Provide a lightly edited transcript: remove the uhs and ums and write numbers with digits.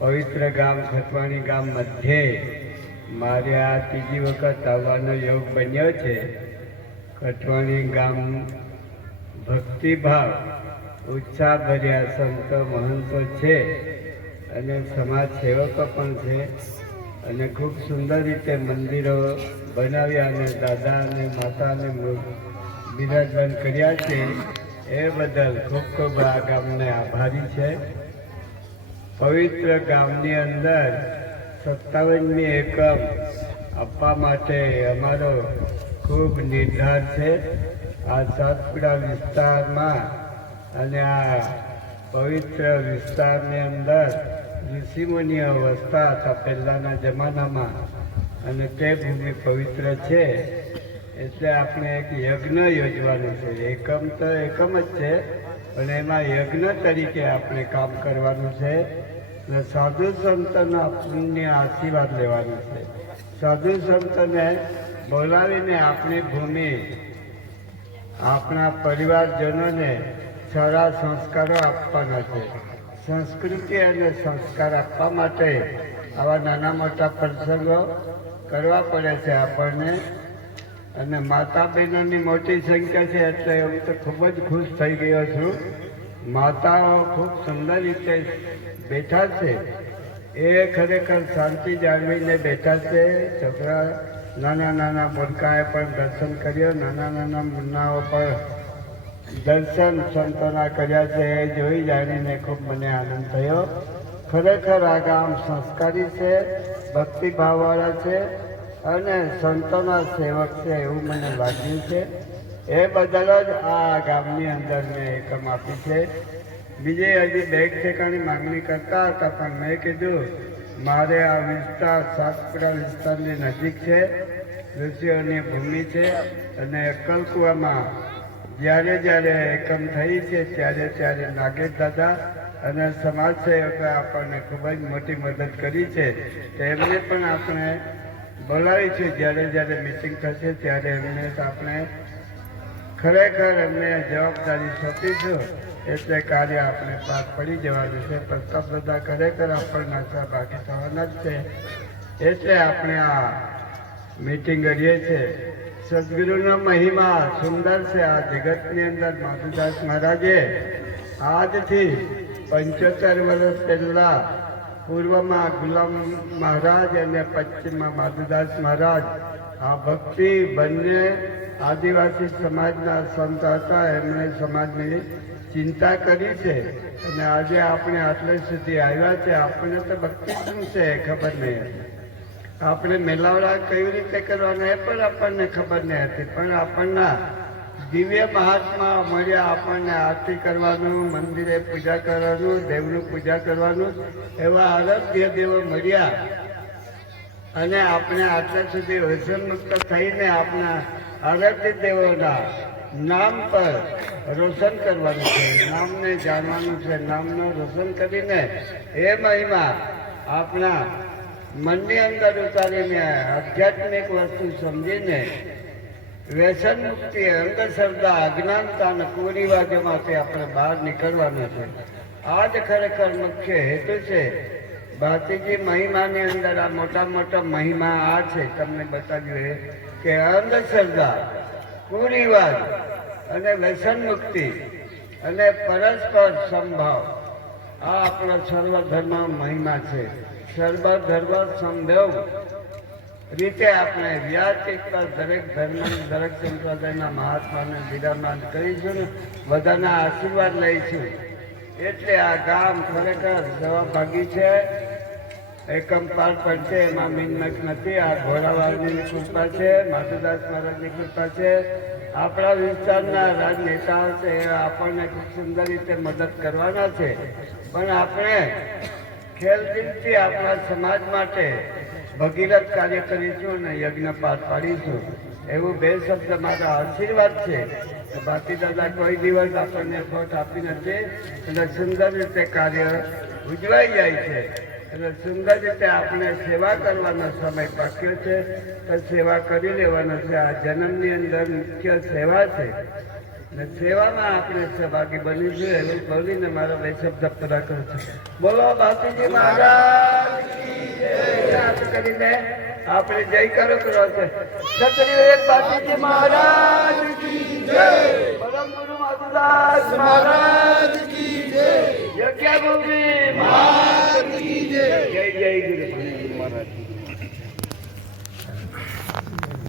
પવિત્ર ગામ ખટવાણી ગામ મધ્યે મારે આ ત્રીજી વખત આવવાનો યોગ બન્યો છે. ખટવાણી ગામ ભક્તિભાવ ઉત્સાહભર્યા સંતો મહંતો છે અને સમાજ સેવકો પણ છે અને ખૂબ સુંદર રીતે મંદિરો બનાવ્યા અને દાદા અને માતાને બિરાજમાન કર્યા છે. એ બદલ ખૂબ ખૂબ આ ગામને આભારી છે. પવિત્ર ગામની અંદર 57મી એકમ આપવા માટે અમારો ખૂબ નિર્ધાર છે. આ સાતપુડા વિસ્તારમાં અને આ પવિત્ર વિસ્તારની અંદર ઋષિમુનિઓ વસતા હતા પહેલાંના જમાનામાં અને તે ભૂમિ પવિત્ર છે. એટલે આપણે એક યજ્ઞ યોજવાનું છે. એકમ તો એકમ જ છે પણ એમાં યજ્ઞ તરીકે આપણે કામ કરવાનું છે અને સાધુ સંતોના પુણ્ય આશીર્વાદ લેવાનું છે. સાધુ સંતોને બોલાવીને આપણી ભૂમિ આપણા પરિવારજનોને સારા સંસ્કારો આપવાના છે. સંસ્કૃતિ અને સંસ્કાર આપવા માટે આવા નાના મોટા પ્રસંગો કરવા પડે છે આપણને. અને માતા બહેનોની મોટી સંખ્યા છે એટલે હું તો ખૂબ જ ખુશ થઈ ગયો છું. માતાઓ ખૂબ સુંદર રીતે બેઠા છે. એ ખરેખર શાંતિ જાળવીને બેઠા છે. છોકરા નાના નાના મૂર્ખાએ પણ દર્શન કર્યો, નાના નાના મુન્નાઓ પણ દર્શન સંતોના કર્યા છે. એ જોઈ જાણીને ખૂબ મને આનંદ થયો. ખરેખર આ ગામ સંસ્કારી છે, ભક્તિભાવવાળા છે અને સંતોના સેવક છે એવું મને લાગ્યું છે. એ બદલ જ આ ગામની અંદર મેં એકમ આપી છે. બીજી હજી 2 ઠેકાણી માંગણી કરતા હતા પણ મેં કીધું મારે આ વિસ્તાર સાતપુરા વિસ્તારની નજીક છે, ઋષિઓની ભૂમિ છે અને અક્કલકુવામાં જ્યારે જ્યારે એકમ થઈ છે ત્યારે ત્યારે નાગેશ દાદા અને સમાજ સેવકોએ આપણને ખૂબ જ મોટી મદદ કરી છે. તેમને પણ આપણે બોલાવી છે. જ્યારે જ્યારે મિટિંગ થશે ત્યારે એમને આપણે ખરેખર એમને જવાબદારી સોંપીશું એટલે કાર્ય આપણે પાર પડી જવાનું છે. પ્રતાપ દાદા ખરેખર આપણના સહભાગી થવાના જ છે એટલે આપણે આ મિટિંગ કરીએ છીએ. સદગુરુનો મહિમા સુંદર છે. આ જગતની અંદર માધુદાસ મહારાજે આજથી 75 વર્ષ પહેલાં પૂર્વમાં ગુલામ મહારાજ અને પશ્ચિમમાં માધુદાસ મહારાજ આ ભક્તિ બંને આદિવાસી સમાજના સંત હતા. એમણે સમાજની ચિંતા કરી છે અને આજે આપણે આટલે સુધી આવ્યા છે. આપણને તો ભક્તિ શું છે એ ખબર નહીં હતી. આપણે મેલાવડા કેવી રીતે કરવાના એ પણ આપણને ખબર નહીં હતી. પણ આપણના દિવ્ય મહાત્મા મળ્યા. આપણને આરતી કરવાનું, મંદિરે પૂજા કરવાનું, દેવનું પૂજા કરવાનું એવા આરાધ્ય દેવો મળ્યા અને આપણે આટલા સુધી વ્યસન મુક્ત થઈને આપણા આરાધ્ય દેવોના નામ પર રોશન કરવાનું છે, નામને જાણવાનું છે. નામનું રોશન કરીને એ મહિમા આપણા મનની અંદર ઉતારીને આધ્યાત્મિક વસ્તુ સમજીને વ્યસન મુક્તિ, અંધશ્રદ્ધા, અજ્ઞાનતા અને કુરિવાજોમાંથી આપણે બહાર નીકળવાનું છે. આ જ ખરેખર મુખ્ય હેતુ છે. ભારતીજી મહિમાની અંદર આ મોટા મોટા મહિમા આ છે. તમને બતાવ્યું કે અંધશ્રદ્ધા, કુરિવાજ અને વ્યસન મુક્તિ અને પરસ્પર સંભાવ આ આપણો સર્વધર્મ મહિમા છે. સર્વધર્મ સંભવ રીતે આપણે વ્યાજિક પર દરેક ધર્મ, દરેક સંપ્રદાયના મહાત્માને બિરાજમાન કરીશું ને બધાના આશીર્વાદ લઈશું. એટલે આ ગામ ખરેખર સહભાગી છે. એકમ પાર પડશે એમાં મિનમક નથી. આ ઘોડાવાળની કૃપા છે, માધુદાસ મહારાજની કૃપા છે. આપણા વિસ્તારના રાજનેતાઓ છે એ આપણને ખૂબ સુંદર રીતે મદદ કરવાના છે. પણ આપણે ખેલદિલથી આપણા સમાજ માટે ભગીરથ કાર્ય કરીશું અને યજ્ઞ પાર પાડીશું એવું 2 શબ્દ મારા આશીર્વાદ છે. બાકી દાદા કોઈ દિવસ આપણને ખોટ આપી નથી અને સુંદર રીતે કાર્ય ઉજવાઈ જાય છે. એટલે સુંદર રીતે આપણે સેવા કરવાનો સમય પાક્યો છે તો સેવા કરી લેવાનો છે. આ જન્મની અંદર મુખ્ય સેવા છે. અને સેવામાં આપણે સહભાગી બનીશું એવું બોલીને મારા બે શબ્દ પૂરા કરું છું. બોલો બાપુજી મહારાજ કી જય. હાથ કરીને આપણે જય કરો છે. ક્ષત્રિય એક બાપુજી મહારાજ કી જય. પરમ ગુરુ માધુદાસ મહારાજ કી જય. યજ્ઞ ભૂમિ મહારાજ કી જય. જય જય ગુરુ મહારાજ.